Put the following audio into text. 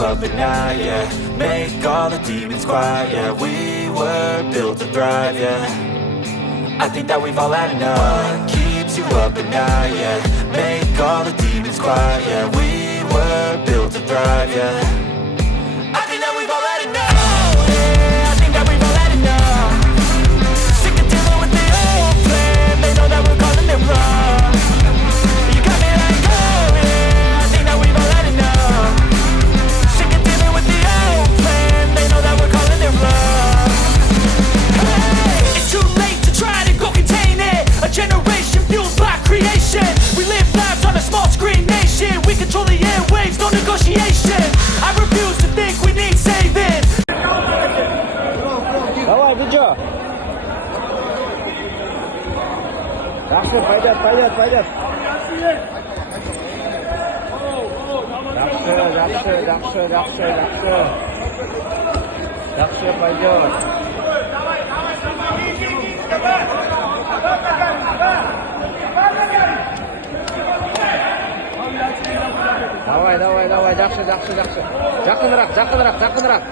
up at night, yeah. Make all the demons quiet, yeah. We were built to thrive, yeah. I think that we've all had enough. What keeps you up at night, yeah. Make all the demons quiet, yeah. We were built to thrive, yeah. I think that we've all had enough. Yeah, I think that we've all had enough. Sick of dealing with the old plan. They know that we're calling it wrong. You got me like, oh yeah, I think that we've all had enough. Sick of dealing with the old plan. They know that we're calling it wrong. Hey, it's too late to try to go contain it. A generation fueled by creation. We live lives on a small screen nation. We control the airwaves, no negotiation. I refuse to think we need saving. Давай, ты чё? Жақсы, пойдет. Жақсы, пойдет. Давай, жақсы. Жақынырақ. Жақсы, давай.